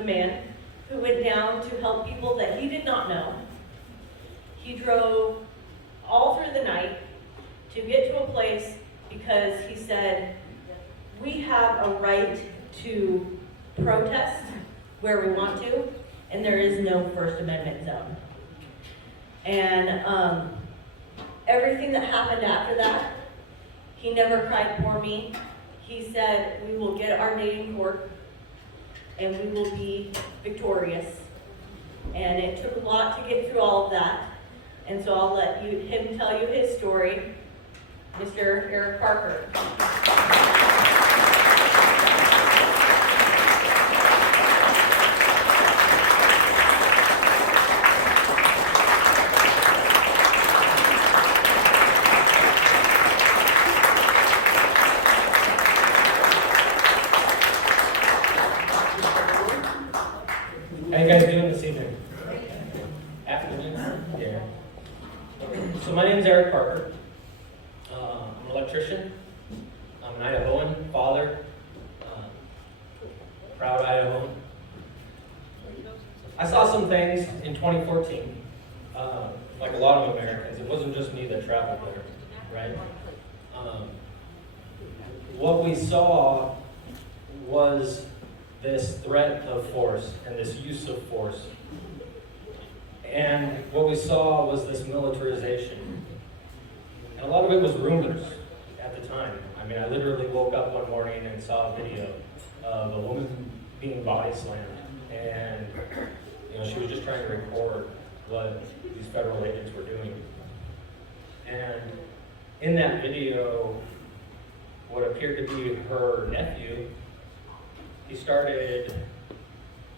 the man who went down to help people that he did not know. He drove all through the night to get to a place because he said, we have a right to protest where we want to, and there is no First Amendment zone. And everything that happened after that, he never cried for me. He said, we will get our day in court, and we will be victorious. And it took a lot to get through all of that. And so I'll let him tell you his story. Mr. Eric Parker. How you guys doing this evening? Afternoon? Yeah. So my name is Eric Parker. I'm an electrician. I'm an Idahoan, father, proud Idahoan. I saw some things in 2014, like a lot of Americans. It wasn't just me that traveled there, right? What we saw was this threat of force and this use of force. And what we saw was this militarization. And a lot of it was rumors at the time. I mean, I literally woke up one morning and saw a video of a woman being body slammed. And she was just trying to record what these federal agents were doing. And in that video, what appeared to be her nephew, he started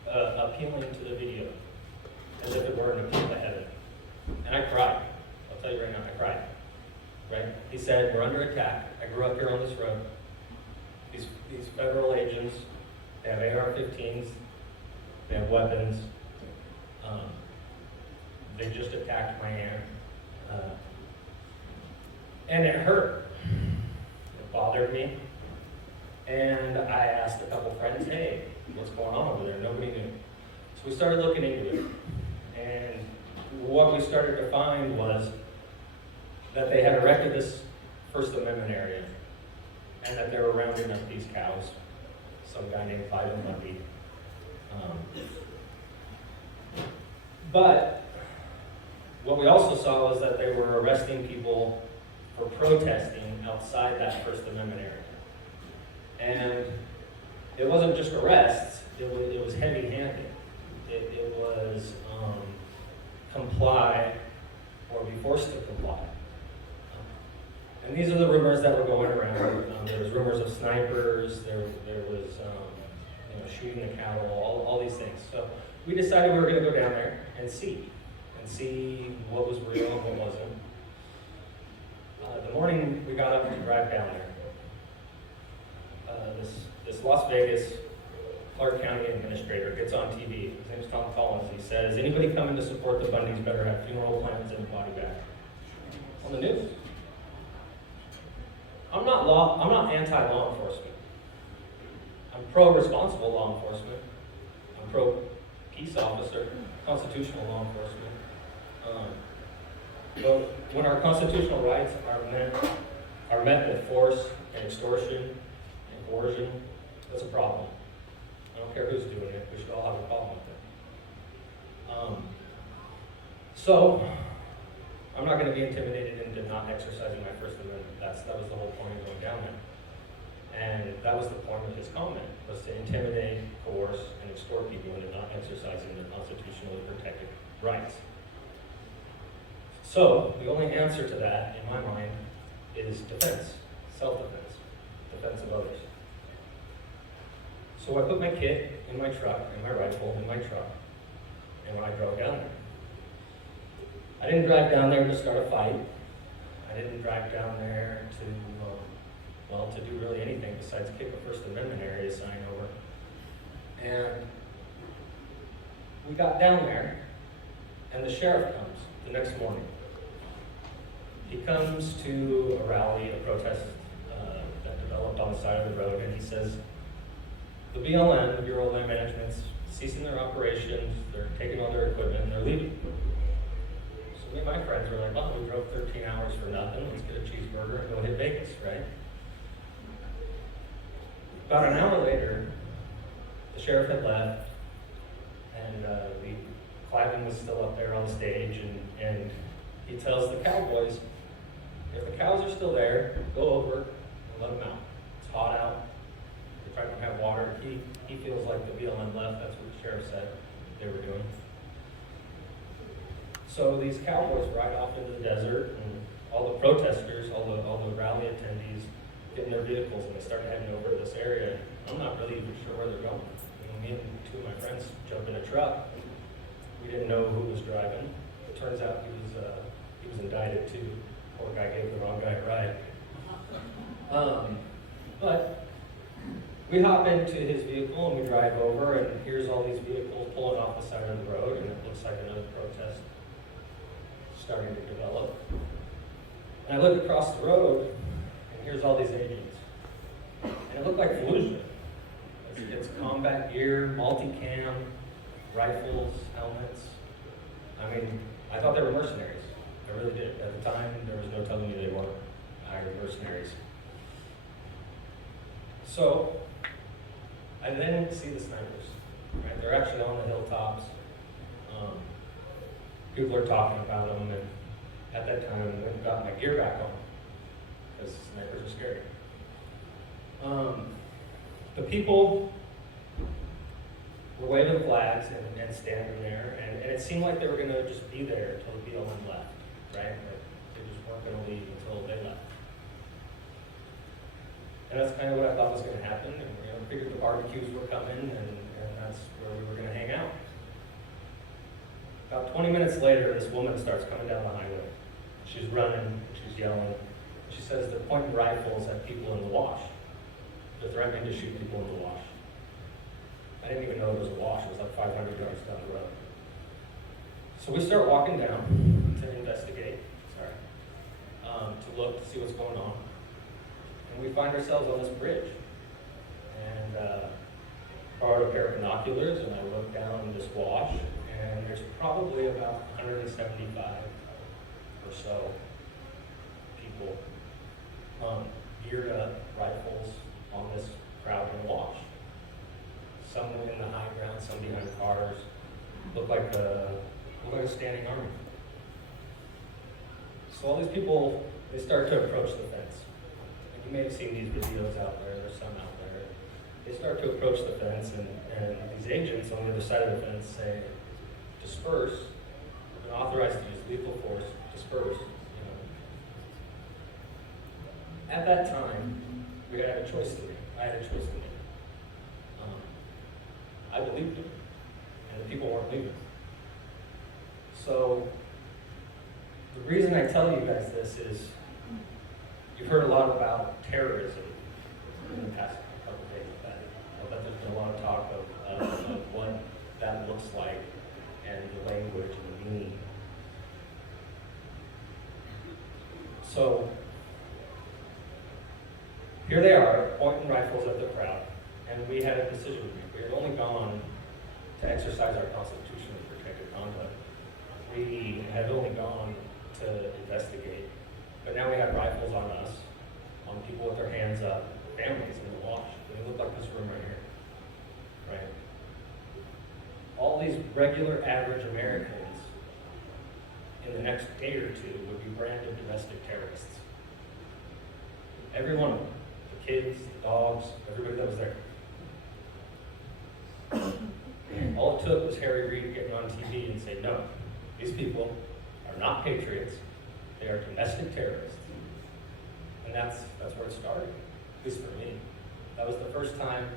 appealing to the video as if it were an appeal to heaven. And I cried. I'll tell you right now, I cried. Right? He said, we're under attack. I grew up here on this road. These federal agents, they have AR-15s, they have weapons. They just attacked my aunt. And it hurt. It bothered me. And I asked a couple friends, hey, what's going on over there? Nobody knew. So we started looking into it. And what we started to find was that they had erected this First Amendment area and that they were rounding up these cows. Some guy named Clyde Bundy. But what we also saw was that they were arresting people for protesting outside that First Amendment area. And it wasn't just arrests, it was heavy-handed. It was comply or be forced to comply. And these are the rumors that were going around. There was rumors of snipers, there was shooting the cattle, all these things. So we decided we were going to go down there and see what was real and what wasn't. The morning we got up to drive down there, this Las Vegas Clark County administrator gets on TV. His name is Tom Collins. He says, anybody coming to support the Bundys better have funeral plans and a body bag. On the news. I'm not anti-law enforcement. I'm pro-responsible law enforcement. I'm pro-peace officer, constitutional law enforcement. But when our constitutional rights are met with force and extortion and coercion, that's a problem. I don't care who's doing it. We should all have a problem with it. So I'm not going to be intimidated into not exercising my First Amendment. That was the whole point of going down there. And that was the point of his comment, was to intimidate, coerce, and extort people into not exercising their constitutionally protected rights. So the only answer to that, in my mind, is defense, self-defense, defense of others. So I put my kit in my truck, and my rifle in my truck, and when I drove down there. I didn't drive down there to start a fight. I didn't drive down there to do really anything besides kick a First Amendment area sign over. And we got down there, and the sheriff comes the next morning. He comes to a rally, a protest that developed on the side of the road, and he says, the BLM, the Bureau of Land Management's ceasing their operations, they're taking all their equipment, and they're leaving. So me and my friends were like, oh, we drove 13 hours for nothing, let's get a cheeseburger and go hit Vegas, right? About an hour later, the sheriff had left, and Cliven was still up there on stage, and he tells the cowboys, if the cows are still there, go over and let them out. It's hot out. They probably don't have water. He feels like the BLM left. That's what the sheriff said they were doing. So these cowboys ride off into the desert, and all the protesters, all the rally attendees, get in their vehicles and they start heading over to this area. I'm not really even sure where they're going. Me and two of my friends jump in a truck. We didn't know who was driving. It turns out he was indicted too. Poor guy gave the wrong guy a ride. But we hop into his vehicle and we drive over, and here's all these vehicles pulling off the side of the road, and it looks like another protest starting to develop. And I look across the road, and here's all these agents. And it looked like Fallujah. It's combat gear, multicam, rifles, helmets. I mean, I thought they were mercenaries. I really did. At the time, there was no telling me they weren't hired mercenaries. So, I then see the snipers. Right? They're actually on the hilltops. People are talking about them, and at that time, I went and got my gear back on, because snipers are scary. The people were waving flags and standing there, and it seemed like they were going to just be there until the BLM left, right? Like they just weren't going to leave until they left. And that's kind of what I thought was going to happen, and figured the barbecues were coming, and that's where we were going to hang out. About 20 minutes later, this woman starts coming down the highway. She's running, she's yelling. She says they're pointing rifles at people in the wash. They're threatening to shoot people in the wash. I didn't even know it was a wash. It was like 500 yards down the road. So we start walking down to investigate, to look to see what's going on. And we find ourselves on this bridge. And borrowed a pair of binoculars, and I look down this wash, and there's probably about 175 or so people, geared up, rifles, on this crowd in the wash. Some in the high ground, some behind cars. Looked like a standing army. So all these people, they start to approach the fence. And you may have seen these videos out there, there's some out there. They start to approach the fence, and these agents on the other side of the fence say, disperse. We've been authorized to use lethal force, disperse. At that time, we had a choice to make. I had a choice to make. I believed him, and the people weren't leaving. So, the reason I tell you guys this is, you've heard a lot about terrorism in the past couple of days. I bet there's been a lot of talk of what that looks like, and the language and the meaning. So, here they are, pointing rifles at the crowd, and we had a decision to make. We had only gone to exercise our constitutionally protected conduct. We had only gone to investigate, but now we had rifles on us, on people with their hands up, families in the wash. They look like this room right here, right? All these regular, average Americans in the next day or two would be branded domestic terrorists. Every one of them. The kids, the dogs, everybody that was there. All it took was Harry Reid getting on TV and saying, no, these people are not patriots, they are domestic terrorists. And that's where it started, at least for me. That was the first time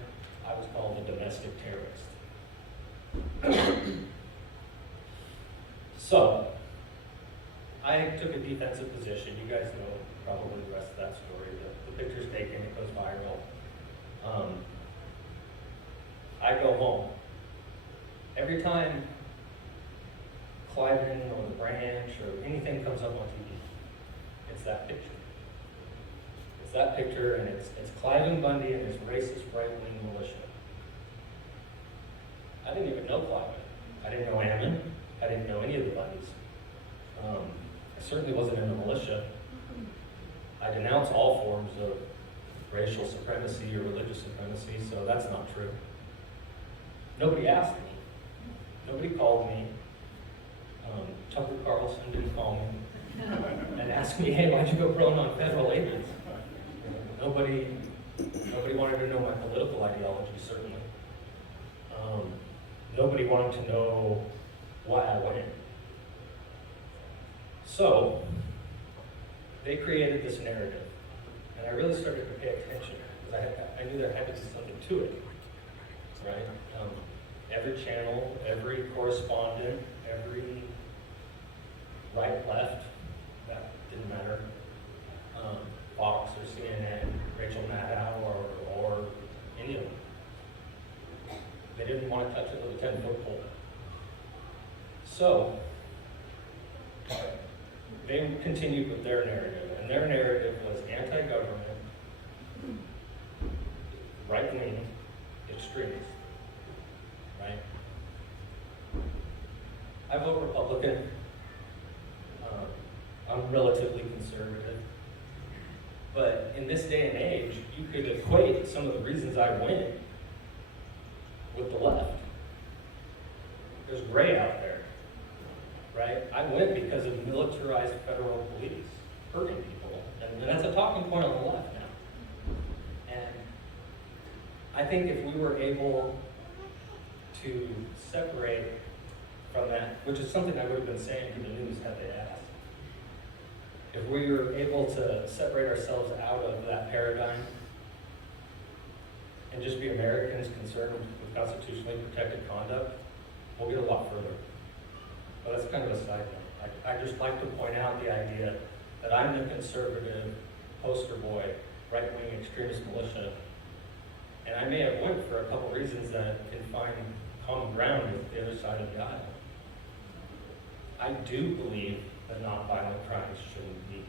I was called a domestic terrorist. So, I took a defensive position. You guys know probably the rest of that story. The picture's taken, it goes viral. I go home. Every time Cliven or the branch or anything comes up on TV, it's that picture. It's that picture, and it's Cliven Bundy and his racist right-wing militia. I didn't even know Clive. I didn't know Ammon. I didn't know any of the buddies. I certainly wasn't in the militia. I denounce all forms of racial supremacy or religious supremacy, so that's not true. Nobody asked me. Nobody called me. Tucker Carlson didn't call me and ask me, hey, why'd you go prone on federal agents? Nobody wanted to know my political ideology, certainly. Nobody wanted to know why I went. So, they created this narrative, and I really started to pay attention, because I knew there had to be something to it, right? Every channel, every correspondent, every right, left, that didn't matter, Fox or CNN, Rachel Maddow, or any of them. They didn't want to touch it with a 10-foot pole. So, they continued with their narrative, and their narrative was anti-government, right-wing, extremist, right? I vote Republican. I'm relatively conservative. But in this day and age, you could equate some of the reasons I went with the left. There's gray out there, right? I went because of militarized federal police hurting people, and that's a talking point on the left now. And I think if we were able to separate from that, which is something I would have been saying to the news had they asked, if we were able to separate ourselves out of that paradigm and just be Americans concerned with constitutionally protected conduct, we'll get a lot further. But that's kind of a side note. I just like to point out the idea that I'm the conservative poster boy, right-wing extremist militia, and I may have went for a couple reasons that can find common ground with the other side of the aisle. I do believe that nonviolent crimes shouldn't be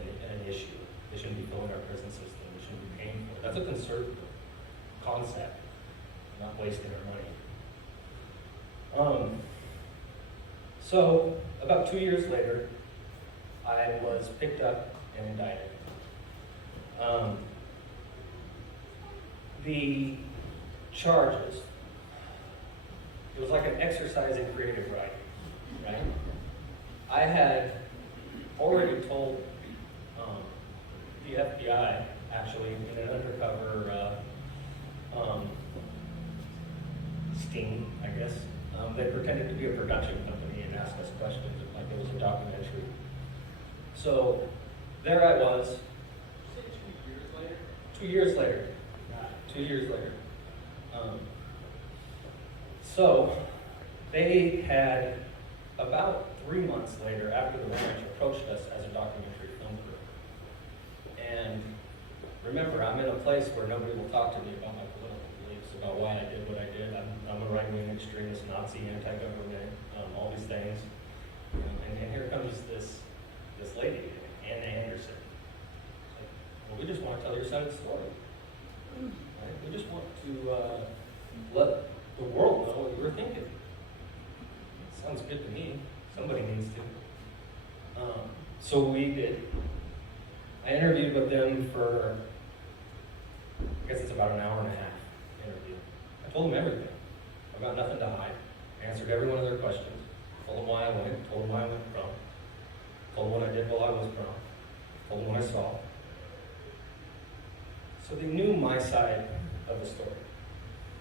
an issue. They shouldn't be filling our prison system. They shouldn't be paying for it. That's a conservative concept. I'm not wasting our money. So, about 2 years later, I was picked up and indicted. The charges, it was like an exercise in creative writing, right? I had already told the FBI, actually, in an undercover sting, I guess. They pretended to be a production company and asked us questions like it was a documentary. So there I was. 2 years later. 2 years later. So they had about 3 months later, after the ranch, approached us as a documentary film crew. And remember, I'm in a place where nobody will talk to me about my political beliefs, about why I did what I did. I'm a right-wing extremist, Nazi, anti-government, all these things. And here comes this lady, Anna Anderson. Like, well, we just want to tell your side of the story. Right? We just want to let the world know what you were thinking. Sounds good to me. Somebody needs to. So we did. I interviewed with them for, I guess it's about an hour and a half interview. I told them everything. I've got nothing to hide. I answered every one of their questions. Told them why I went. Told them why I went prom. Told them what I did while I was prom. Told them what I saw. So they knew my side of the story.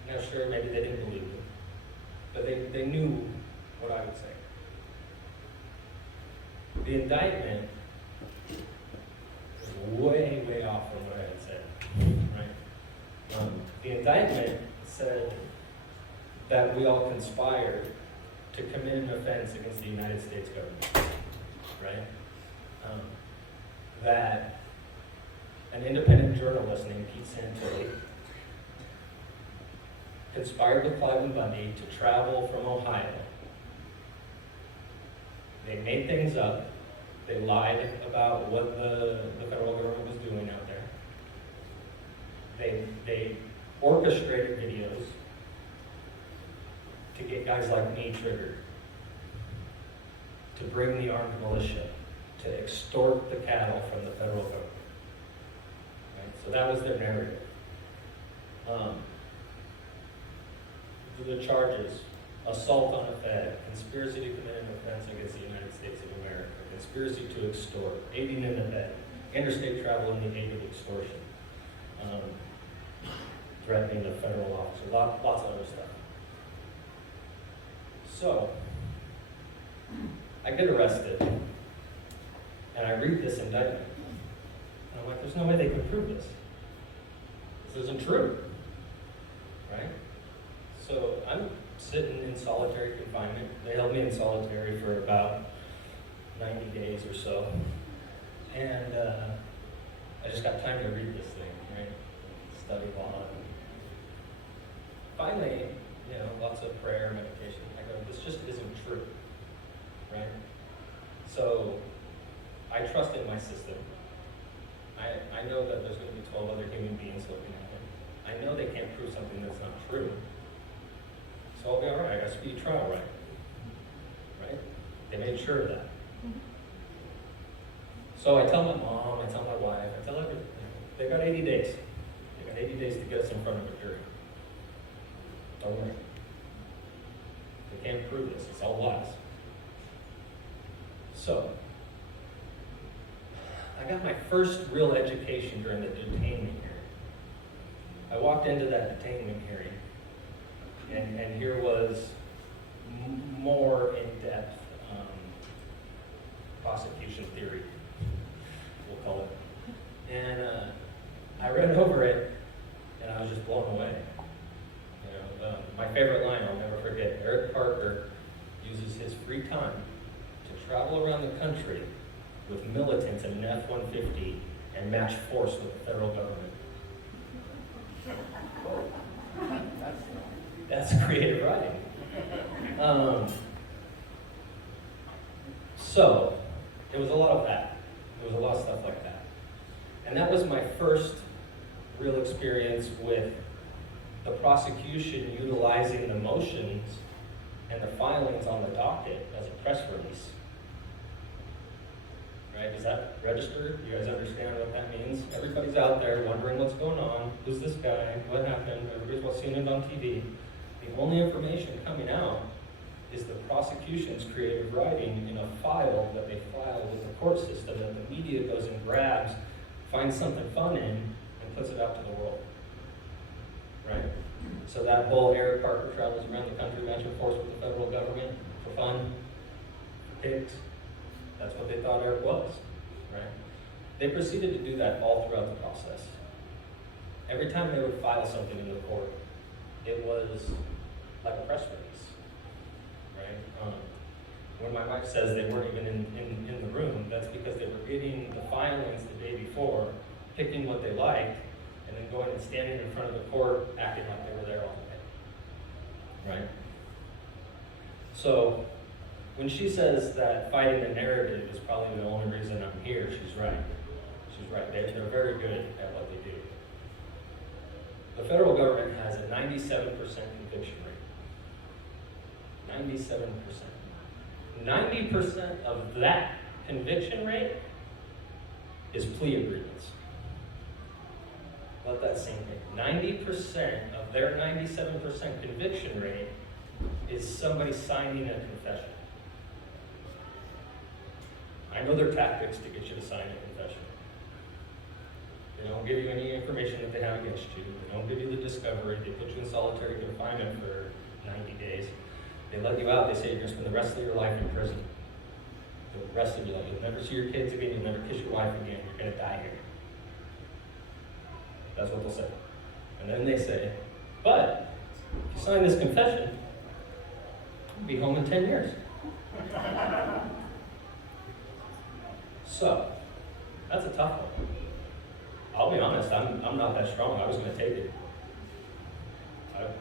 Now, sure, maybe they didn't believe me, but they knew what I would say. The indictment was way, way off from what I had said, right? The indictment said that we all conspired to commit an offense against the United States government, right? That an independent journalist named Pete Santilli conspired with Clive and Bundy to travel from Ohio. They made things up. They lied about what the federal government was doing out there. They orchestrated videos to get guys like me triggered, to bring the armed militia, to extort the cattle from the federal government. Right? So that was their narrative. The charges: assault on a Fed, conspiracy to commit an offense against the United States of America, conspiracy to extort, aiding and abetting, interstate travel in the aid of extortion, threatening a federal officer, lots of other stuff. So, I get arrested, and I read this indictment, and I'm like, there's no way they could prove this. This isn't true, right? So I'm sitting in solitary confinement. They held me in solitary for about 90 days or so, and I just got time to read this thing, right? Study law. Finally, lots of prayer, meditation. I go, this just isn't true, right? So I trust in my system. I know that there's going to be 12 other human beings looking at it. I know they can't prove something that's not true. So I'll be all right. I got a speedy trial, right? They made sure of that. So I tell my mom, I tell my wife, I tell everyone, they got 80 days. They got 80 days to get us in front of a jury. Don't worry. They can't prove this. It's all lies. So, I got my first real education during the detainment hearing. I walked into that detainment hearing, and here was more in-depth prosecution theory, we'll call it. And I read over it, and I was just blown away. My favorite line I'll never forget: Eric Parker uses his free time to travel around the country with militants in an F-150 and match force with the federal government. That's creative writing. So, there was a lot of that. There was a lot of stuff like that. And that was my first real experience with the prosecution utilizing the motions and the filings on the docket as a press release. Right? Does that register? You guys understand what that means? Everybody's out there wondering what's going on. Who's this guy? What happened? Everybody's seeing it on TV. The only information coming out is the prosecution's creative writing in a file that they file with the court system that the media goes and grabs, finds something fun in, and puts it out to the world. Right? So that whole Eric Parker travels around the country matching force with the federal government for fun, for pigs. That's what they thought Eric was, right? They proceeded to do that all throughout the process. Every time they would file something in the court, it was like a press release, right? When my wife says they weren't even in the room, that's because they were getting the filings the day before, picking what they liked, and then going and standing in front of the court, acting like they were there all day, right? So, when she says that fighting the narrative is probably the only reason I'm here, she's right. She's right. They're very good at what they do. The federal government has a 97% conviction rate. 97%. 90% of that conviction rate is plea agreements. Let that sink in. 90% of their 97% conviction rate is somebody signing a confession. I know their tactics to get you to sign a confession. They don't give you any information that they have against you. They don't give you the discovery. They put you in solitary confinement for 90 days. They let you out. They say you're going to spend the rest of your life in prison. The rest of your life. You'll never see your kids again. You'll never kiss your wife again. You're going to die here. That's what they'll say. And then they say, but if you sign this confession, you'll be home in 10 years. So, that's a tough one. I'll be honest, I'm not that strong. I was going to take it.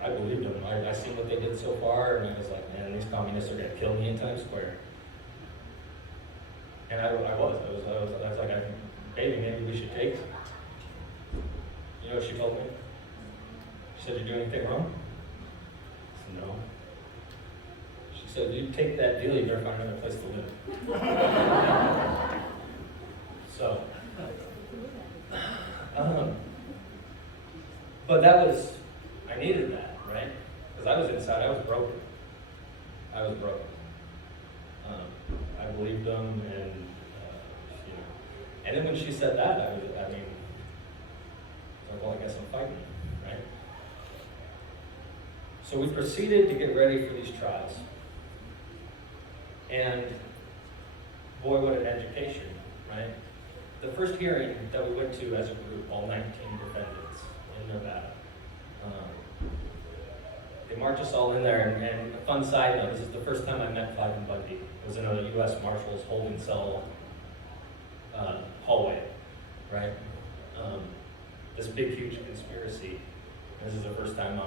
I believed them. I seen what they did so far, and I was like, man, these communists are going to kill me in Times Square. And I was like, baby, maybe we should take it. You know what she told me? She said, "Did you do anything wrong?" I said, "No." So if you take that deal, you better find another place to live. So, but that was, I needed that, right? Because I was inside, I was broken. I was broken. I believed them, and you know. And then when she said that, I was like, well, I guess I'm fighting, right? So we proceeded to get ready for these trials. And boy, what an education, right? The first hearing that we went to as a group, all 19 defendants in Nevada, they marched us all in there, and a fun side note, this is the first time I met Clyde and Bundy. It was in a U.S. Marshals holding cell hallway, right? This big, huge conspiracy. This is the first time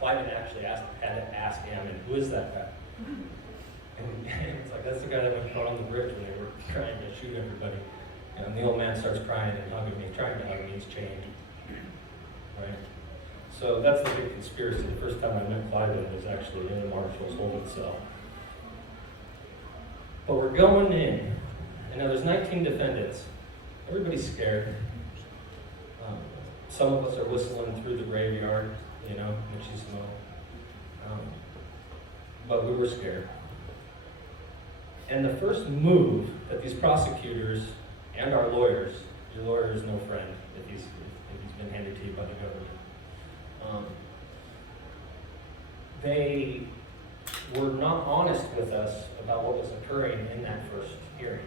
Clyde had actually had to ask him, and who is that guy? And it's like, that's the guy that went out on the bridge when they were trying to shoot everybody. And the old man starts crying and hugging me, trying to hug me, he's chained. Right? So that's the big conspiracy. The first time I met Clyde was actually in the Marshals holding cell. But we're going in, and now there's 19 defendants. Everybody's scared. Some of us are whistling through the graveyard, you know, which you smell. But we were scared. And the first move that these prosecutors and our lawyers, your lawyer is no friend if he's been handed to you by the government, they were not honest with us about what was occurring in that first hearing.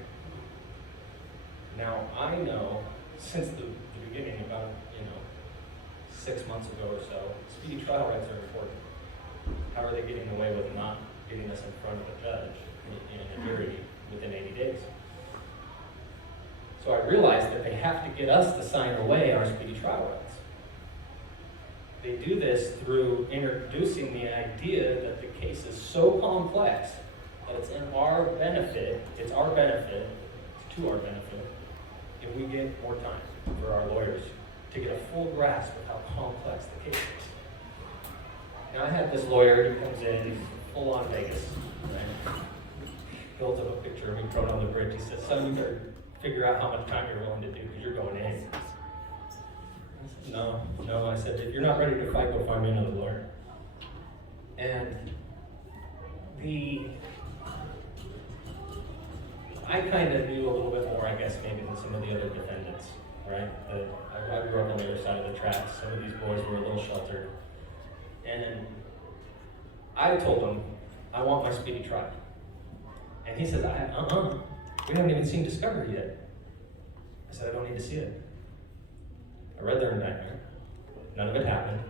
Now, I know since the beginning, about 6 months ago or so, speedy trial rights are important. How are they getting away with not getting us in front of a judge in a jury within 80 days? So I realized that they have to get us to sign away our speedy trial rights. They do this through introducing the idea that the case is so complex that it's in our benefit, it's to our benefit, if we get more time for our lawyers to get a full grasp of how complex the case is. Now I had this lawyer who comes in, he's full on Vegas, right? He holds up a picture of me thrown on the bridge. He says, son, you better figure out how much time you're willing to do because you're going in. I said, no, I said, if you're not ready to fight, go find me another lawyer. And I kind of knew a little bit more, I guess, maybe than some of the other defendants, right? I grew up on the other side of the tracks. Some of these boys were a little sheltered. And I told him, I want my speedy trial. And he said, we haven't even seen discovery yet. I said, I don't need to see it. I read their indictment. None of it happened.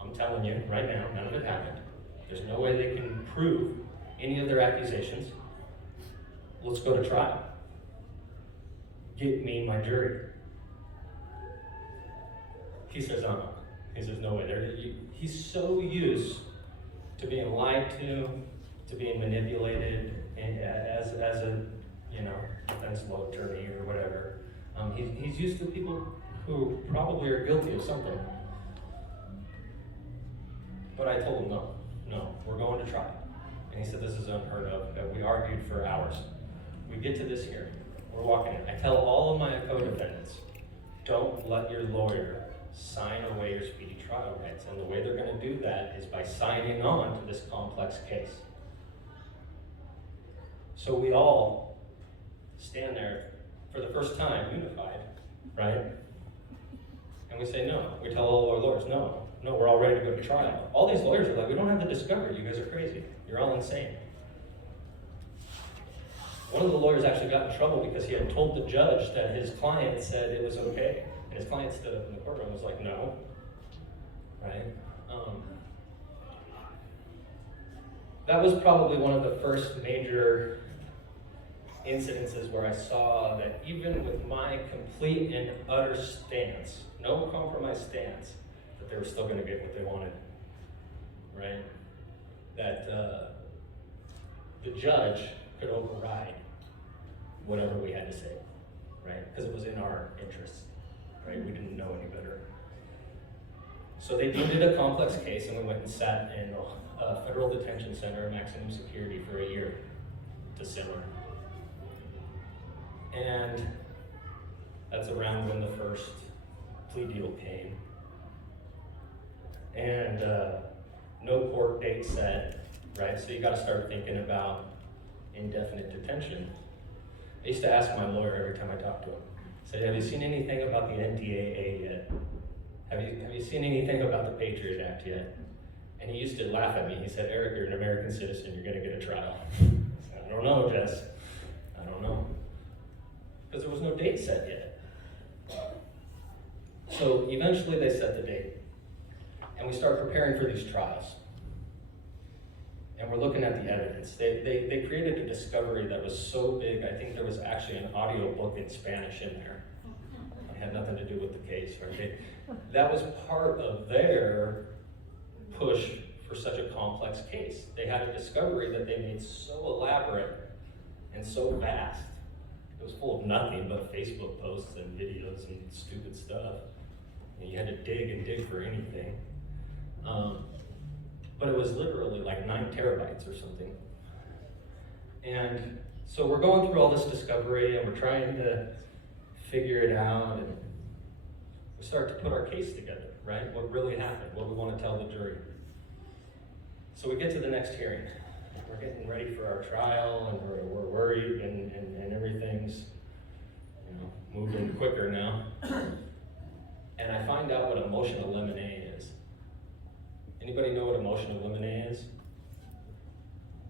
I'm telling you right now, none of it happened. There's no way they can prove any of their accusations. Let's go to trial. Get me my jury. He says, He says, no way. He's so used to being lied to being manipulated, and as a defense law attorney or whatever. He's used to people who probably are guilty of something. But I told him, no, we're going to trial. And he said, this is unheard of. We argued for hours. We get to this hearing. We're walking in. I tell all of my co-defendants, don't let your lawyer sign away your speedy trial rights. And the way they're going to do that is by signing on to this complex case. So we all stand there for the first time, unified, right? And we say no. We tell all our lawyers, no, we're all ready to go to trial. All these lawyers are like, we don't have the discovery. You guys are crazy. You're all insane. One of the lawyers actually got in trouble because he had told the judge that his client said it was okay. And his client stood up in the courtroom and was like, no, right? That was probably one of the first major incidences where I saw that even with my complete and utter stance, no compromise stance, that they were still going to get what they wanted, right? That the judge could override whatever we had to say, right? Because it was in our interest, right? We didn't know any better. So they deemed it a complex case, and we went and sat in a federal detention center, maximum security, for a year to simmer. And that's around when the first plea deal came. And no court date set, right? So you gotta start thinking about indefinite detention. I used to ask my lawyer every time I talked to him, I said, have you seen anything about the NDAA yet? Have you seen anything about the Patriot Act yet? And he used to laugh at me. He said, Eric, you're an American citizen, you're gonna get a trial. I said, I don't know, Jess, I don't know. Because there was no date set yet. So eventually they set the date. And we start preparing for these trials. And we're looking at the evidence. They created a discovery that was so big, I think there was actually an audio book in Spanish in there. It had nothing to do with the case, right? That was part of their push for such a complex case. They had a discovery that they made so elaborate and so vast. It was full of nothing but Facebook posts and videos and stupid stuff. And you had to dig and dig for anything. But it was literally like 9 terabytes or something. And so we're going through all this discovery and we're trying to figure it out, and we start to put our case together, right? What really happened, what we want to tell the jury. So we get to the next hearing. We're getting ready for our trial, and we're worried, and everything's, moving quicker now. And I find out what a motion of limine is. Anybody know what a motion of limine is?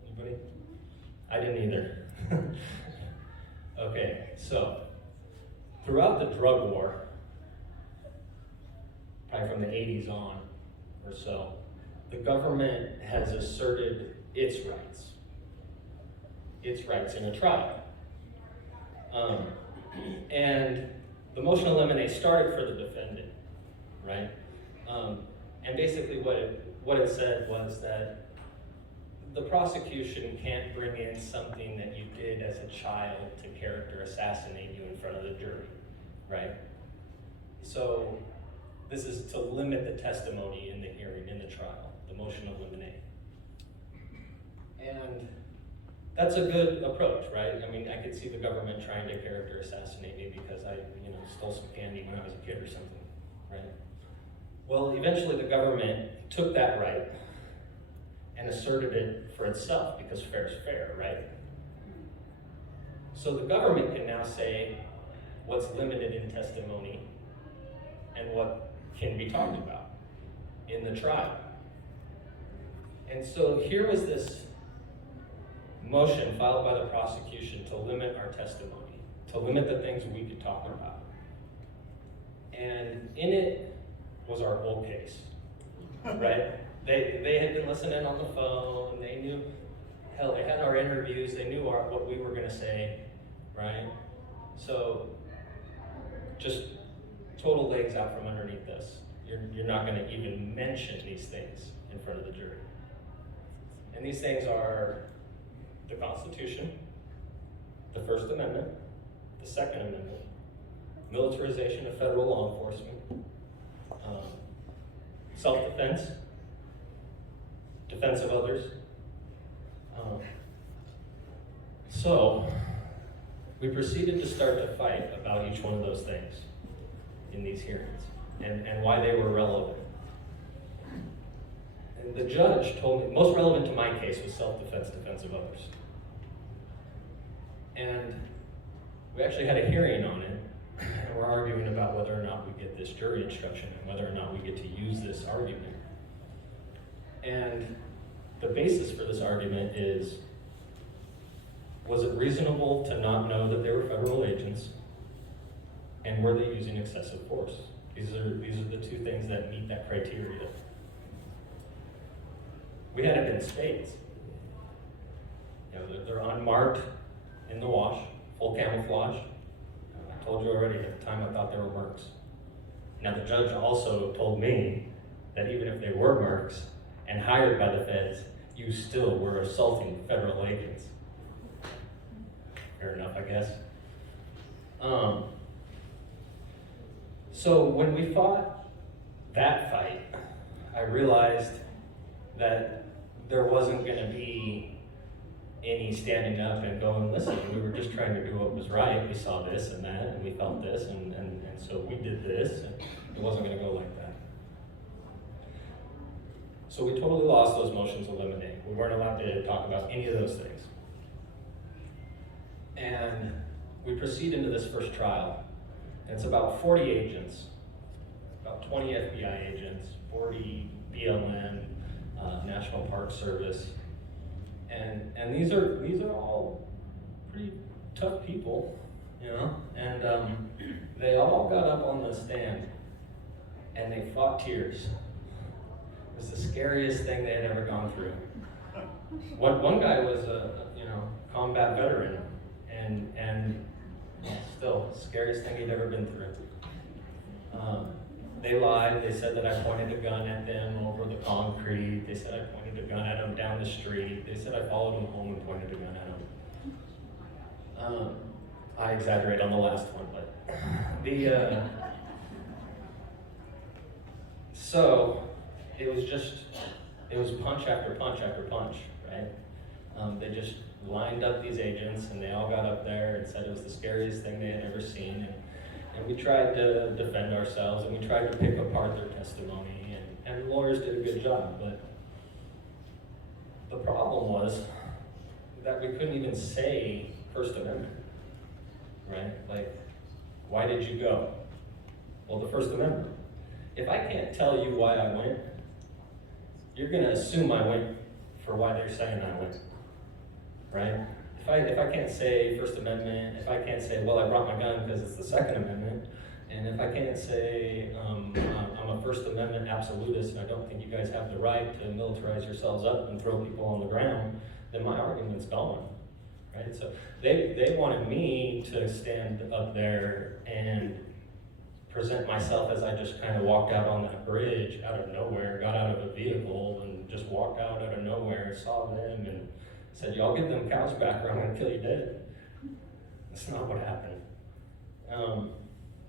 Anybody? I didn't either. Okay, so throughout the drug war, probably from the 80s on or so, the government has asserted its rights in a trial. And the motion of limine started for the defendant, right? And basically what it said was that the prosecution can't bring in something that you did as a child to character assassinate you in front of the jury, right? So this is to limit the testimony in the hearing, in the trial, the motion of limine. And that's a good approach, right? I mean, I could see the government trying to character assassinate me because I, stole some candy when I was a kid or something, right? Well, eventually the government took that right and asserted it for itself because fair is fair, right? So the government can now say what's limited in testimony and what can be talked about in the trial. And so here was this motion filed by the prosecution to limit our testimony, to limit the things we could talk about. And in it was our whole case, right? They had been listening on the phone, they knew, hell, they had our interviews, they knew what we were gonna say, right? So just total legs out from underneath this. You're not gonna even mention these things in front of the jury. And these things are the Constitution, the First Amendment, the Second Amendment, militarization of federal law enforcement, self-defense, defense of others. So we proceeded to start to fight about each one of those things in these hearings and why they were relevant. And the judge told me, most relevant to my case was self-defense, defense of others. And we actually had a hearing on it, and we're arguing about whether or not we get this jury instruction and whether or not we get to use this argument. And the basis for this argument is, was it reasonable to not know that they were federal agents, and were they using excessive force? These are the two things that meet that criteria. We had it in spades. They're unmarked in the wash, full camouflage. I told you already at the time I thought they were mercs. Now the judge also told me that even if they were mercs and hired by the feds, you still were assaulting federal agents. Fair enough, I guess. So when we fought that fight, I realized that there wasn't going to be any standing up and going, listen, we were just trying to do what was right. We saw this and that, and we felt this, and so we did this, and it wasn't going to go like that. So we totally lost those motions of limine. We weren't allowed to talk about any of those things. And we proceed into this first trial. And it's about 40 agents, about 20 FBI agents, 40 BLM, National Park Service. And these are all pretty tough people, you know? And they all got up on the stand and they fought tears. It was the scariest thing they had ever gone through. One guy was a combat veteran, and still scariest thing he'd ever been through. They lied. They said that I pointed a gun at them over the concrete. They said I pointed a gun at them down the street. They said I followed them home and pointed a gun at them. I exaggerate on the last one, but so it was punch after punch after punch, right? They just lined up these agents, and they all got up there and said it was the scariest thing they had ever seen. And we tried to defend ourselves, and we tried to pick apart their testimony, and the lawyers did a good job. But the problem was that we couldn't even say First Amendment, right? Like, why did you go? Well, the First Amendment. If I can't tell you why I went, you're going to assume I went for why they're saying I went, right? If I can't say First Amendment, if I can't say, well, I brought my gun because it's the Second Amendment, and if I can't say I'm a First Amendment absolutist and I don't think you guys have the right to militarize yourselves up and throw people on the ground, then my argument's gone, right? So they wanted me to stand up there and present myself as I just kind of walked out on that bridge out of nowhere, got out of a vehicle and just walked out of nowhere, saw them and said, y'all give them cows back or I'm going to kill you dead. That's not what happened.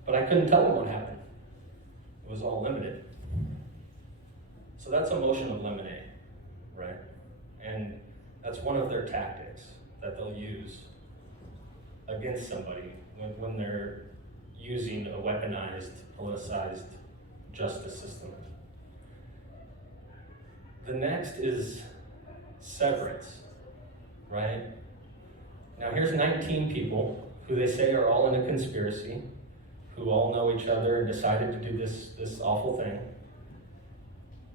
But I couldn't tell them what happened. It was all limited. So that's a motion of limine, right? And that's one of their tactics that they'll use against somebody when they're using a weaponized, politicized justice system. The next is severance, right? Now here's 19 people who they say are all in a conspiracy, who all know each other and decided to do this awful thing,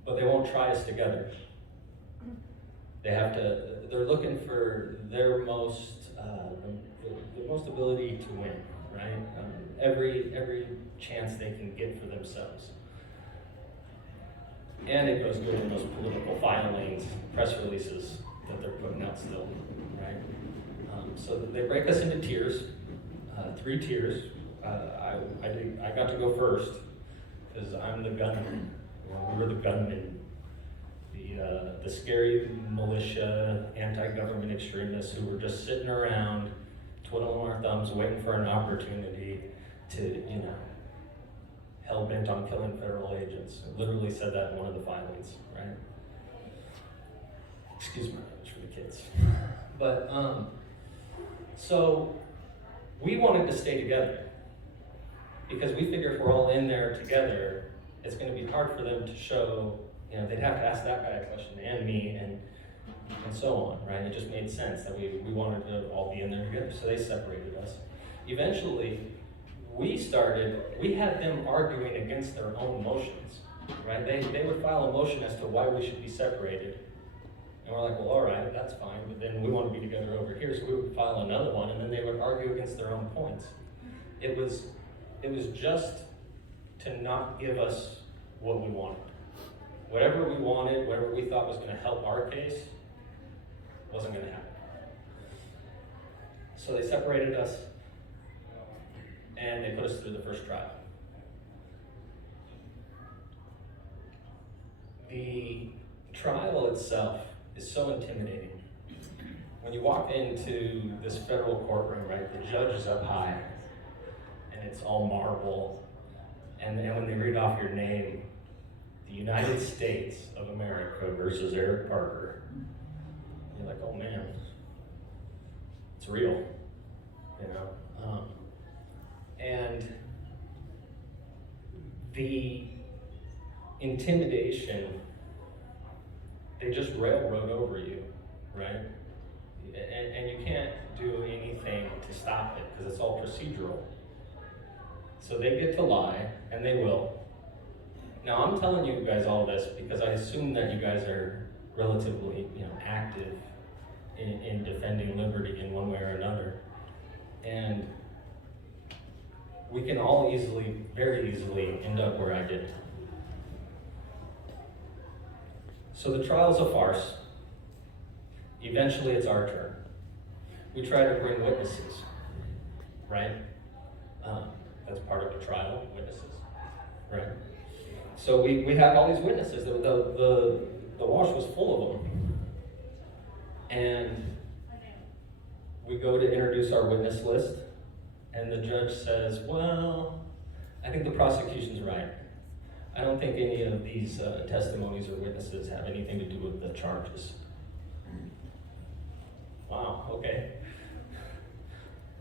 but they won't try us together. They're looking for their most, the most ability to win, right? Every chance they can get for themselves. And it goes good in those political filings, press releases that they're putting out still, right? So they break us into tiers, 3 tiers. I got to go first because I'm the gunman. We were the gunmen. The scary militia, anti-government extremists who were just sitting around, twiddling our thumbs, waiting for an opportunity to, hell-bent on killing federal agents. I literally said that in one of the filings, right? Excuse my language for the kids. But, so we wanted to stay together because we figure if we're all in there together, it's going to be hard for them to show, they'd have to ask that guy a question and me and so on, right? It just made sense that we wanted to all be in there together, so they separated us. Eventually, we had them arguing against their own motions, right? They would file a motion as to why we should be separated. And we're like, well, all right, that's fine, but then we want to be together over here, so we would file another one, and then they would argue against their own points. It was just to not give us what we wanted. Whatever we wanted, whatever we thought was going to help our case, wasn't going to happen. So they separated us, and they put us through the first trial. The trial itself is so intimidating. When you walk into this federal courtroom, right, the judge is up high, and it's all marble, and when they read off your name, the United States of America versus Eric Parker. You're like, oh man, it's real, you know? And the intimidation, they just railroad over you, right? And you can't do anything to stop it because it's all procedural. So they get to lie, and they will. Now I'm telling you guys all this because I assume that you guys are relatively, active in defending liberty in one way or another. And we can all very easily end up where I did. So the trial's a farce. Eventually it's our turn. We try to bring witnesses, right? That's part of the trial, witnesses, right? So we have all these witnesses. The wash was full of them. And we go to introduce our witness list, and the judge says, well, I think the prosecution's right. I don't think any of these testimonies or witnesses have anything to do with the charges. Wow, okay.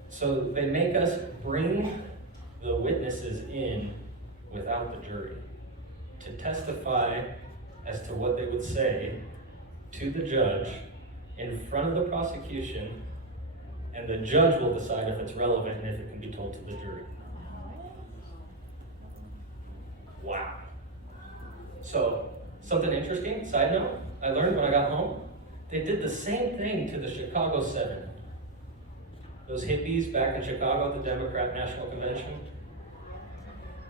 So they make us bring the witnesses in without the jury to testify as to what they would say to the judge in front of the prosecution, and the judge will decide if it's relevant and if it can be told to the jury. Wow. So, something interesting, side note, I learned when I got home, they did the same thing to the Chicago 7. Those hippies back in Chicago at the Democrat National Convention,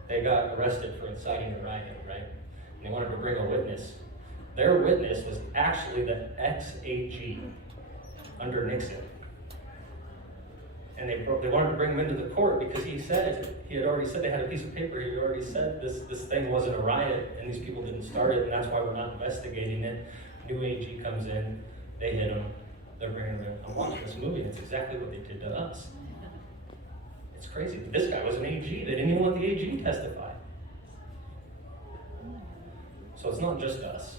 they got arrested for inciting a riot, right? And they wanted to bring a witness. Their witness was actually the ex-AG under Nixon. And they wanted to bring him into the court because he had already said, they had a piece of paper, he had already said this thing wasn't a riot and these people didn't start it, and that's why we're not investigating it. New AG comes in, they hit him, they're bringing him in. I'm watching this movie and it's exactly what they did to us. It's crazy. This guy was an AG. They didn't even let the AG testify. So it's not just us.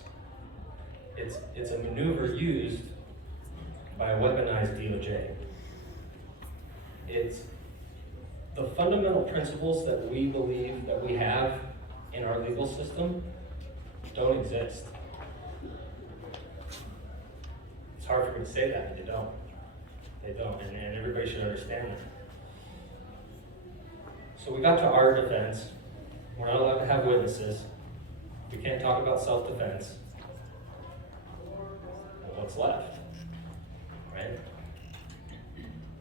It's a maneuver used by a weaponized DOJ. It's the fundamental principles that we believe that we have in our legal system don't exist. It's hard for me to say that, but they don't. They don't, and everybody should understand that. So we got to our defense. We're not allowed to have witnesses. We can't talk about self-defense. Well, what's left? Right?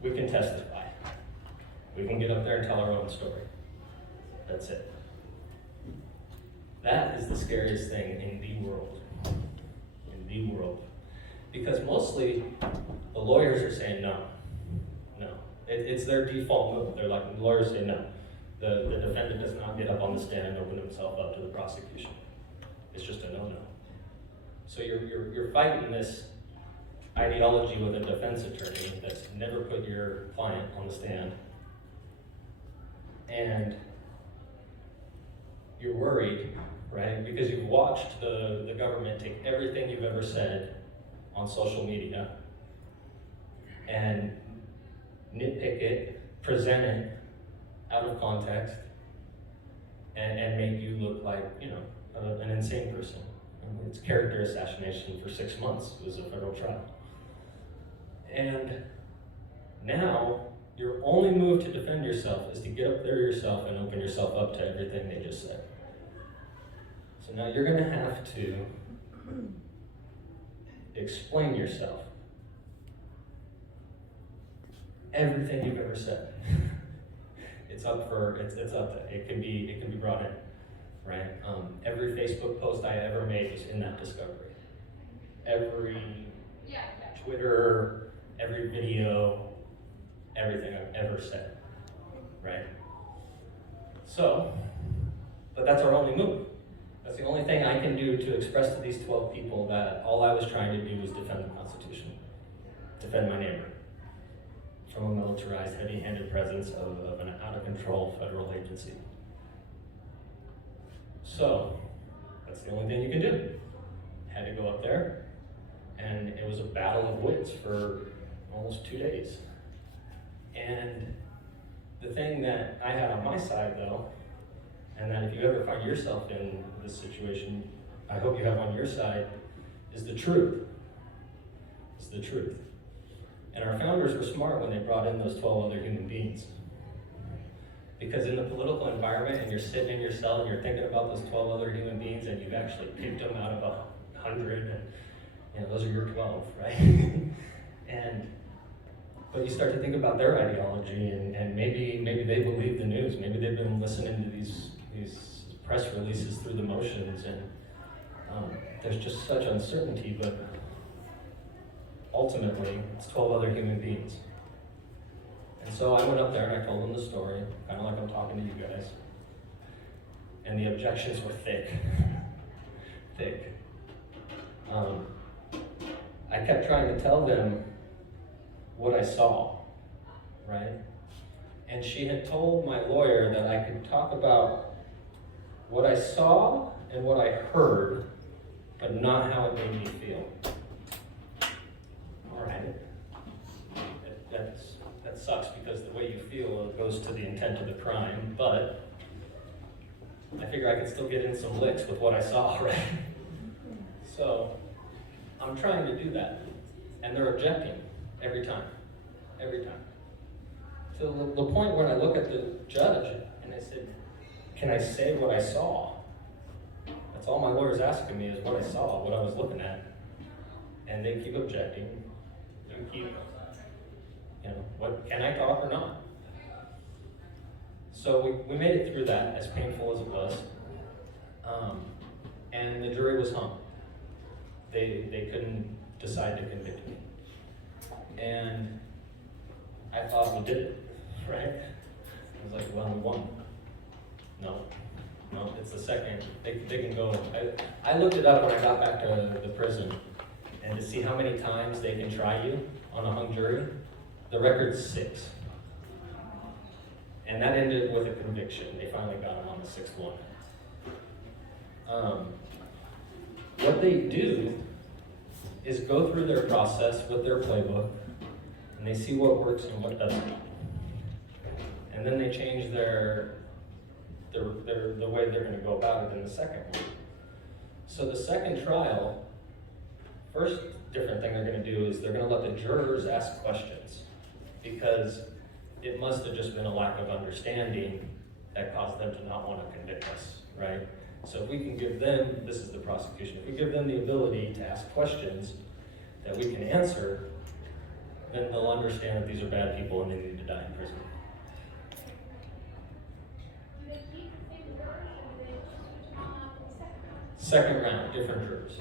We can testify. We can get up there and tell our own story. That's it. That is the scariest thing in the world. In the world. Because mostly the lawyers are saying no. No. It's their default move. They're like, the lawyers say no. The defendant does not get up on the stand and open himself up to the prosecution. It's just a no-no. So you're fighting this ideology with a defense attorney that's never put your client on the stand. And you're worried, right? Because you've watched the government take everything you've ever said on social media and nitpick it, present it out of context, and make you look like, an insane person. It's character assassination for 6 months. It was a federal trial. And now, your only move to defend yourself is to get up there yourself and open yourself up to everything they just said. So now you're gonna have to explain yourself. Everything you've ever said. It's up there. It can be brought in, right? Every Facebook post I ever made was in that discovery. Every Twitter, every video, everything I've ever said, right? So, but that's our only move. That's the only thing I can do to express to these 12 people that all I was trying to do was defend the Constitution, defend my neighbor from a militarized, heavy-handed presence of an out-of-control federal agency. So, That's the only thing you can do. Had to go up there, and it was a battle of wits for almost 2 days. And the thing that I had on my side, though, and that if you ever find yourself in this situation, I hope you have on your side, is the truth. It's the truth. And our founders were smart when they brought in those 12 other human beings. Because in the political environment, and you're sitting in your cell and you're thinking about those 12 other human beings, and you've actually picked them out of 100, and those are your 12, right? But you start to think about their ideology, and maybe they believe the news. Maybe they've been listening to these press releases through the motions, and there's just such uncertainty, but ultimately, it's 12 other human beings. And so I went up there and I told them the story, kind of like I'm talking to you guys. And the objections were thick. Thick. I kept trying to tell them what I saw, right? And she had told my lawyer that I could talk about what I saw and what I heard, but not how it made me feel. All right. That sucks, because the way you feel goes to the intent of the crime, but I figure I could still get in some licks with what I saw, right? So I'm trying to do that, and they're objecting every time, to the point when I look at the judge and I said, can I say what I saw? That's all my lawyer's asking me, is what I saw, what I was looking at. And they keep objecting, and keep, what, can I talk or not? So we made it through that, as painful as it was. And the jury was hung. They couldn't decide to convict me. And I thought we did it, right? I was like, well, we won. No, it's the second. They can go. I looked it up when I got back to the prison, and to see how many times they can try you on a hung jury, the record's 6. And that ended with a conviction. They finally got him on the 6th one. What they do is go through their process with their playbook, and they see what works and what doesn't. And then they change the way they're going to go about it in the second one. So the second trial, first different thing they're going to do is they're going to let the jurors ask questions, because it must have just been a lack of understanding that caused them to not want to convict us, right? So if we can give them, this is the prosecution, if we give them the ability to ask questions that we can answer, then they'll understand that these are bad people and they need to die in prison. Second round, different jurors.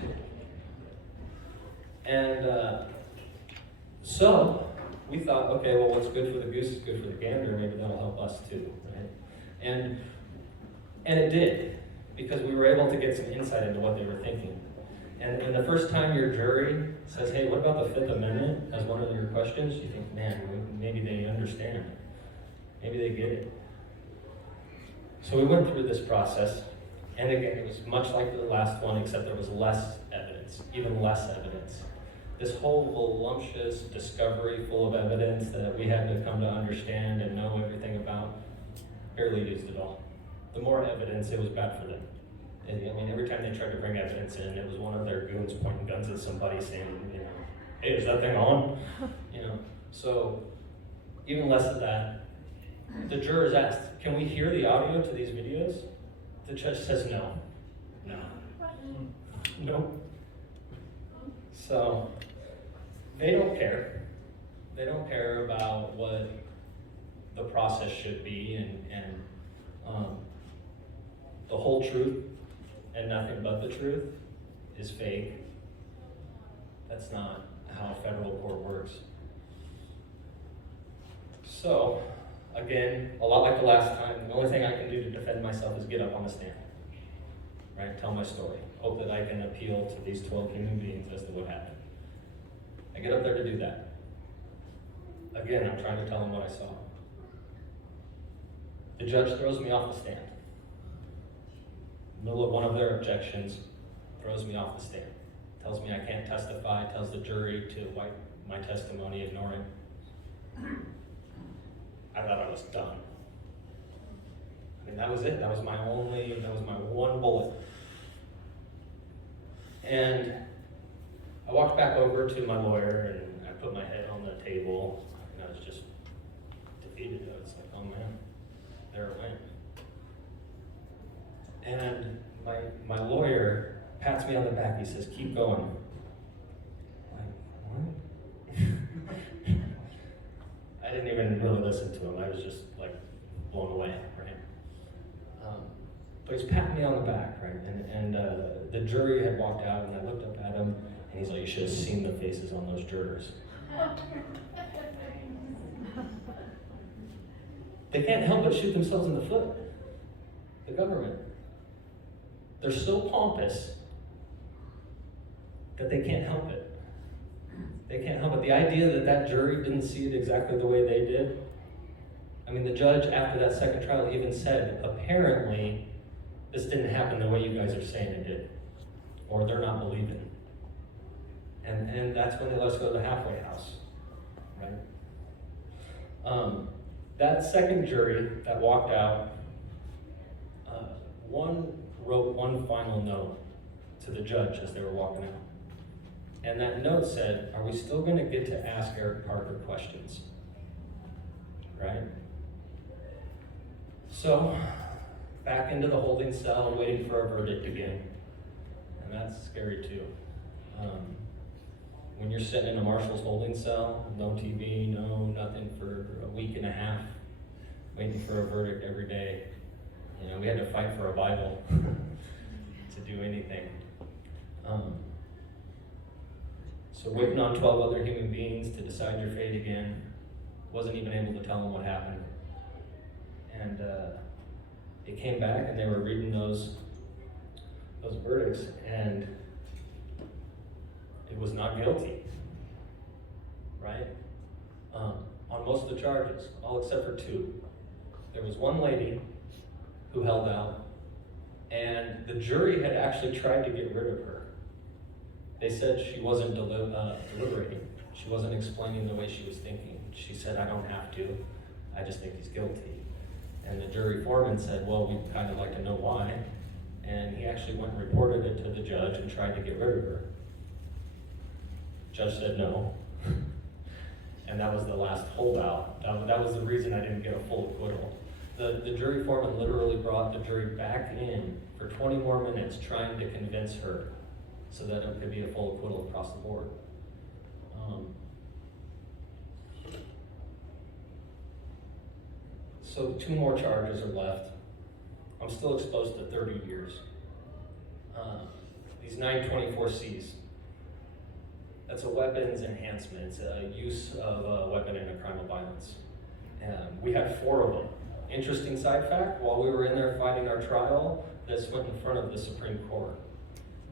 And so we thought, okay, well, what's good for the goose is good for the gander. Maybe that'll help us too, right? And it did, because we were able to get some insight into what they were thinking. And the first time your jury says, hey, what about the Fifth Amendment as one of your questions, you think, man, maybe they understand. Maybe they get it. So we went through this process, and again, it was much like the last one, except there was less evidence, even less evidence. This whole voluptuous discovery full of evidence that we had to come to understand and know everything about, barely used it all. The more evidence, it was bad for them. I mean, every time they tried to bring evidence in, it was one of their goons pointing guns at somebody saying, hey, is that thing on? So even less of that. The jurors asked, can we hear the audio to these videos? The judge says no. No. So they don't care. They don't care about what the process should be, and the whole truth and nothing but the truth is fake. That's not how federal court works. So, again, a lot like the last time, the only thing I can do to defend myself is get up on the stand, right? Tell my story. Hope that I can appeal to these 12 human beings as to what happened. I get up there to do that. Again, I'm trying to tell them what I saw. The judge throws me off the stand. middle of one of their objections, throws me off the stand. Tells me I can't testify, tells the jury to wipe my testimony, ignoring. I thought I was done. I mean, that was it. That was my one bullet. And I walked back over to my lawyer and I put my head on the table and I was just defeated. I was like, oh man, there it went. And my lawyer pats me on the back. He says, keep going. I'm like, what? I didn't even really listen to him. I was just like blown away, right? But he's patting me on the back, right? And the jury had walked out and I looked up at him and he's like, you should have seen the faces on those jurors. They can't help but shoot themselves in the foot. The government. They're so pompous that they can't help it. They can't help it. The idea that that jury didn't see it exactly the way they did. I mean, the judge after that second trial even said, apparently, this didn't happen the way you guys are saying it did. Or they're not believing. And that's when they let us go to the halfway house, right? That second jury that walked out, one wrote one final note to the judge as they were walking out. And that note said, are we still going to get to ask Eric Parker questions? Right? So, back into the holding cell, waiting for a verdict again. And that's scary too. When you're sitting in a marshal's holding cell, no TV, no nothing for a week and a half, waiting for a verdict every day. You know, we had to fight for a Bible to do anything. So waiting on 12 other human beings to decide your fate again. Wasn't even able to tell them what happened. And they came back and they were reading those verdicts, and it was not guilty, right? On most of the charges, all except for two. There was one lady who held out, and the jury had actually tried to get rid of her. They said she wasn't deliberating. She wasn't explaining the way she was thinking. She said, I don't have to. I just think he's guilty. And the jury foreman said, well, we'd kind of like to know why. And he actually went and reported it to the judge and tried to get rid of her. Judge said no. And that was the last holdout. That was the reason I didn't get a full acquittal. The jury foreman literally brought the jury back in for 20 more minutes trying to convince her so that it could be a full acquittal across the board. So 2 more charges are left. I'm still exposed to 30 years. These 924Cs, that's a weapons enhancement. It's a use of a weapon in a crime of violence. We had 4 of them. Interesting side fact, while we were in there fighting our trial, this went in front of the Supreme Court.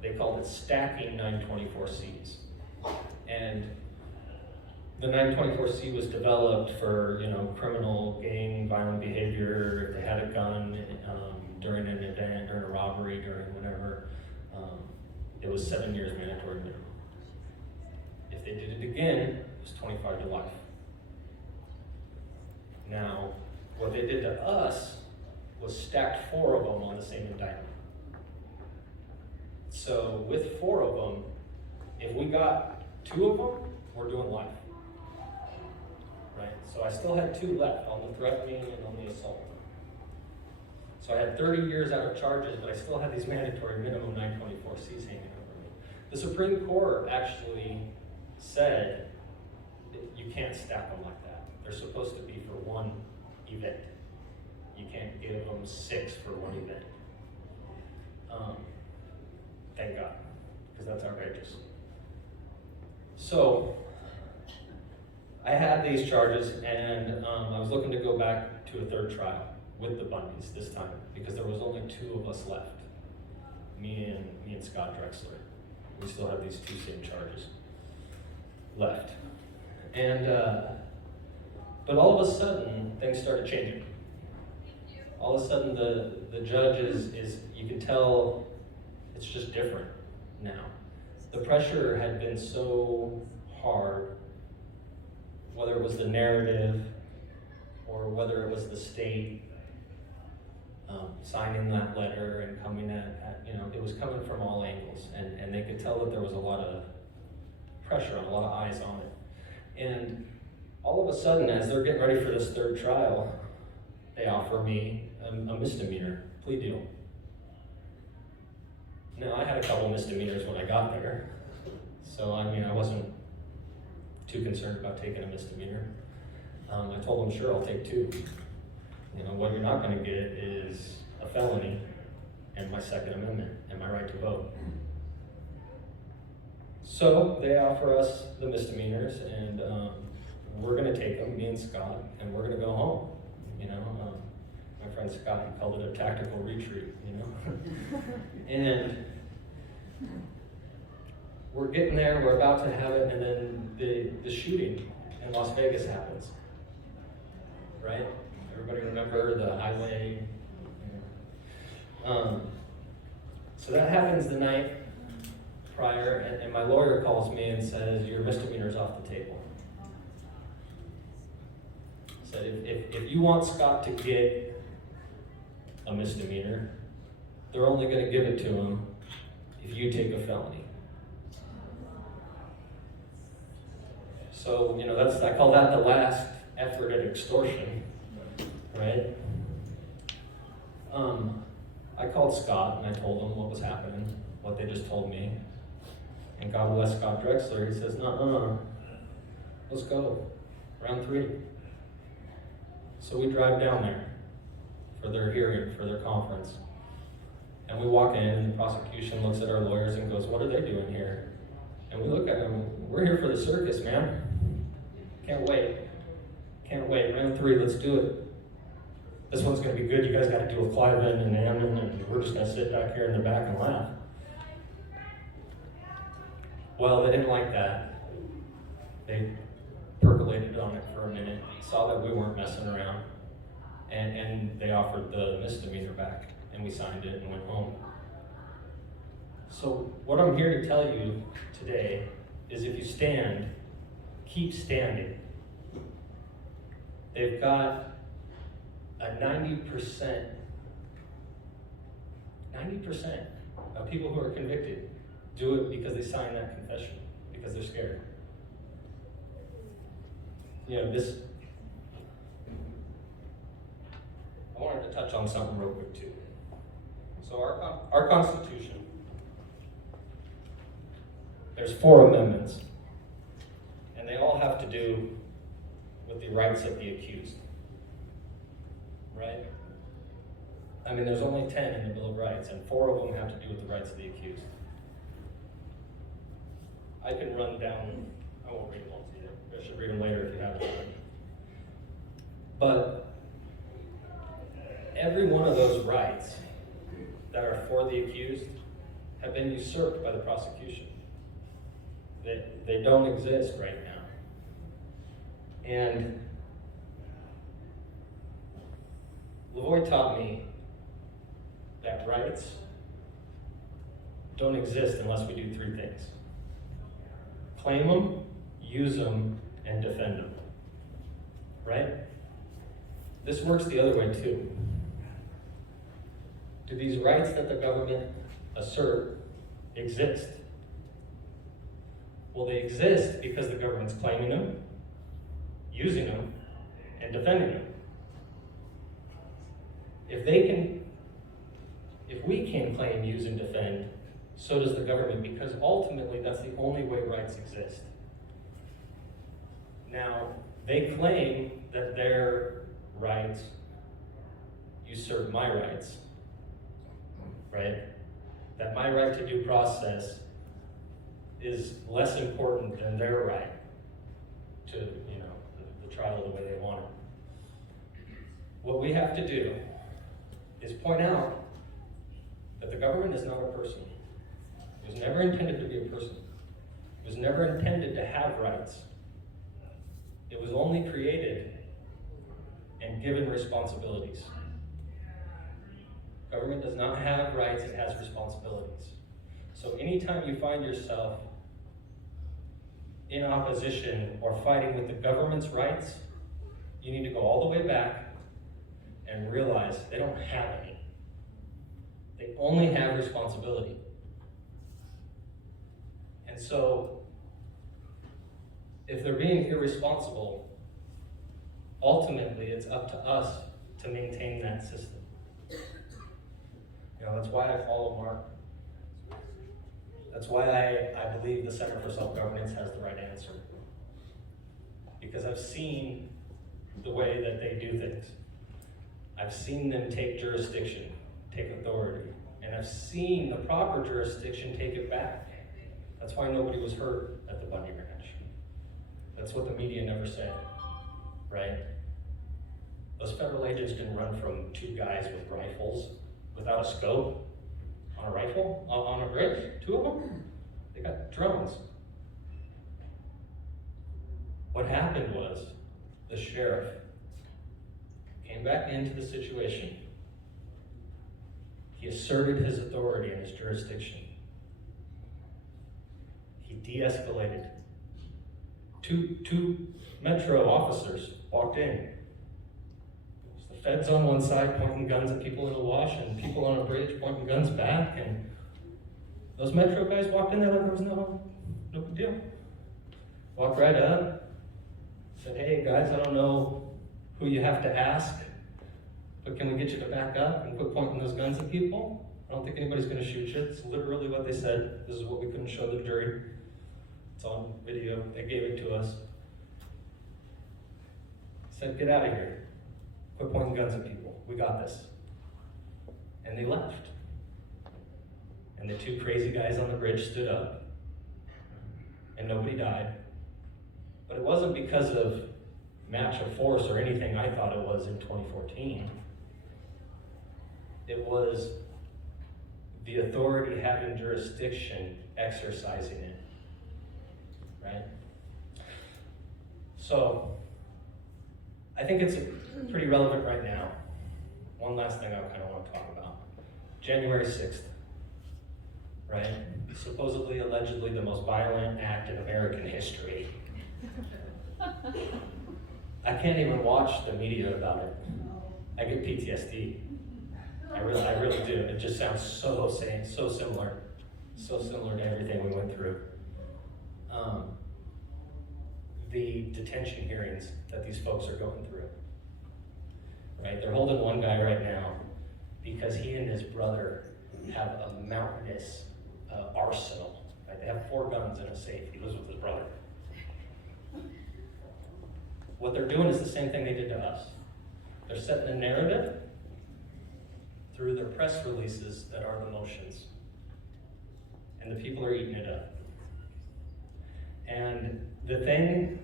They called it stacking 924Cs. And the 924C was developed for, criminal gang violent behavior, if they had a gun during an event, during a robbery, during whatever. It was 7 years mandatory minimum. If they did it again, it was 25 to life. Now, what they did to us was stacked 4 of them on the same indictment. So with 4 of them, if we got 2 of them, we're doing life. Right? So I still had 2 left on the threatening and on the assault. So I had 30 years out of charges, but I still had these mandatory minimum 924Cs hanging over me. The Supreme Court actually said that you can't stack them like that. They're supposed to be for one event. You can't give them 6 for one event. Thank God, because that's outrageous. So I had these charges, and I was looking to go back to a 3rd trial with the Bundys this time, because there was only 2 of us left, me and Scott Drexler. We still have these 2 same charges left. And but all of a sudden, things started changing. all of a sudden the judge is, you can tell it's just different now. The pressure had been so hard, whether it was the narrative or whether it was the state signing that letter and coming at, it was coming from all angles, and they could tell that there was a lot of pressure on, a lot of eyes on it. And all of a sudden, as they're getting ready for this third trial, they offer me a misdemeanor plea deal. Now, I had a couple misdemeanors when I got there, so I wasn't too concerned about taking a misdemeanor. I told them, sure, I'll take 2. What you're not going to get is a felony and my Second Amendment and my right to vote. So they offer us the misdemeanors, and we're going to take them, me and Scott, and we're going to go home. My friend Scott, he called it a tactical retreat, And we're getting there, we're about to have it, and then the shooting in Las Vegas happens, right? Everybody remember the highway? So that happens the night prior, and my lawyer calls me and says, your misdemeanor's off the table. Said, if you want Scott to get a misdemeanor, they're only going to give it to him if you take a felony. So, I call that the last effort at extortion, right? I called Scott and I told him what was happening, what they just told me. And God bless Scott Drexler, he says, let's go, round 3. So we drive down there for their hearing, for their conference. And we walk in and the prosecution looks at our lawyers and goes, what are they doing here? And we look at them, we're here for the circus, man. Can't wait, round 3, let's do it. This one's gonna be good, you guys gotta deal with Cliven and Ammon, and we're just gonna sit back here in the back and laugh. Well, they didn't like that. They percolated on it for a minute, saw that we weren't messing around, and they offered the misdemeanor back, and we signed it and went home. So what I'm here to tell you today is if you stand, keep standing. They've got a 90% of people who are convicted do it because they signed that confession, because they're scared. I wanted to touch on something real quick too. So our Constitution, there's 4 amendments, and they all have to do with the rights of the accused, right? There's only 10 in the Bill of Rights, and 4 of them have to do with the rights of the accused. I can run down, I won't read them all to you. I should read them later if you haven't already. But every one of those rights that are for the accused have been usurped by the prosecution. They don't exist right now. And Lavoie taught me that rights don't exist unless we do 3 things. Claim them, use them, and defend them. Right? This works the other way too. Do these rights that the government assert exist? Well, they exist because the government's claiming them, using them, and defending them. If we can claim, use, and defend, so does the government, because ultimately that's the only way rights exist. Now, they claim that their rights usurp my rights, right? That my right to due process is less important than their right to, the trial the way they want it. What we have to do is point out that the government is not a person. It was never intended to be a person. It was never intended to have rights. It was only created and given responsibilities. Government does not have rights, it has responsibilities. So anytime you find yourself in opposition or fighting with the government's rights, you need to go all the way back and realize they don't have any. They only have responsibility. And so, if they're being irresponsible, ultimately it's up to us to maintain that system. You know, that's why I follow Mark. That's why I believe the Center for Self-Governance has the right answer. Because I've seen the way that they do things. I've seen them take jurisdiction, take authority, and I've seen the proper jurisdiction take it back. That's why nobody was hurt at the Bundy Ranch. That's what the media never said, right? Those federal agents didn't run from two guys with rifles without a scope on a rifle, on a bridge, two of them. They got drones. What happened was the sheriff came back into the situation. He asserted his authority and his jurisdiction. He de-escalated. Two Metro officers walked in. The feds on one side pointing guns at people in the wash and people on a bridge pointing guns back, and those Metro guys walked in there like there was no big deal. Walked right up, said, "Hey guys, I don't know who you have to ask, but can we get you to back up and quit pointing those guns at people? I don't think anybody's gonna shoot you." It's literally what they said. This is what we couldn't show the jury. It's on video, they gave it to us. Said, "Get out of here. Quit pointing guns at people. We got this." And they left. And the two crazy guys on the bridge stood up. And nobody died. But it wasn't because of match of force or anything I thought it was in 2014. It was the authority having jurisdiction, exercising it. Right? So, I think it's pretty relevant right now. One last thing I kind of want to talk about. January 6th, right? Supposedly, allegedly, the most violent act in American history. I can't even watch the media about it. I get PTSD. I really do. It just sounds so similar to everything we went through. The detention hearings that these folks are going through, right? They're holding one guy right now because he and his brother have a mountainous arsenal, right? They have 4 guns in a safe. He lives with his brother. What they're doing is the same thing they did to us. They're setting a narrative through their press releases that are the motions. And the people are eating it up. And the thing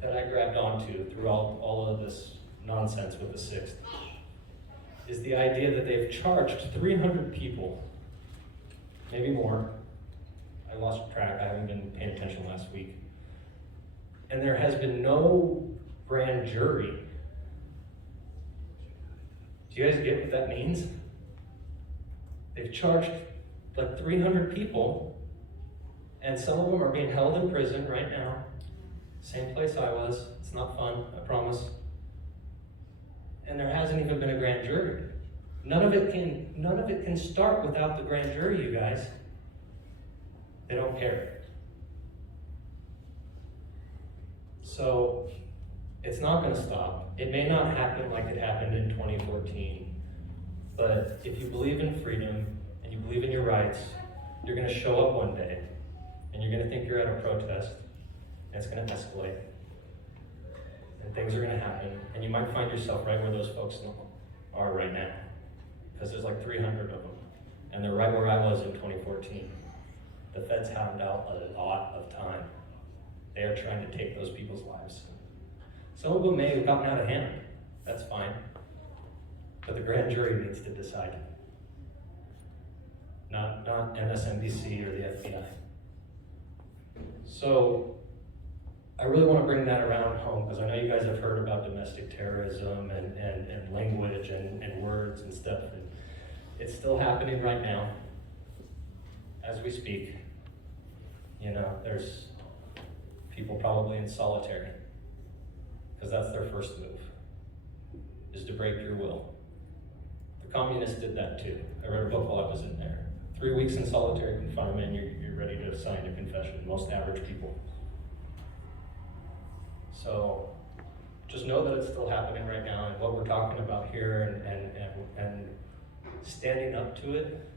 that I grabbed onto through all of this nonsense with the 6th is the idea that they've charged 300 people, maybe more. I lost track, I haven't been paying attention last week. And there has been no grand jury. Do you guys get what that means? They've charged like 300 people, and some of them are being held in prison right now. Same place I was. It's not fun, I promise. And there hasn't even been a grand jury. None of it can start without the grand jury, you guys. They don't care. So it's not going to stop. It may not happen like it happened in 2014, but if you believe in freedom and you believe in your rights, you're going to show up one day and you're going to think you're at a protest, and it's going to escalate, and things are going to happen, and you might find yourself right where those folks are right now, because there's like 300 of them, and they're right where I was in 2014. The feds hound out a lot of time. They are trying to take those people's lives. Some of them may have gotten out of hand. That's fine. But the grand jury needs to decide. Not MSNBC or the FBI. So I really want to bring that around home, because I know you guys have heard about domestic terrorism and language and words and stuff. It's still happening right now, as we speak. You know, there's people probably in solitary, because that's their first move, is to break your will. The communists did that too. I read a book while I was in there. 3 weeks in solitary confinement, you're ready to sign a confession, most average people. So just know that it's still happening right now, and what we're talking about here and standing up to it.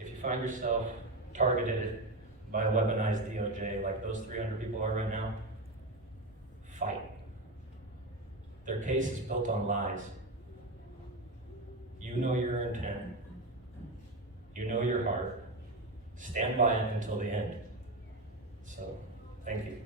If you find yourself targeted by a weaponized DOJ like those 300 people are right now, fight. Their case is built on lies. You know your intent. You know your heart. Stand by it until the end. So, thank you.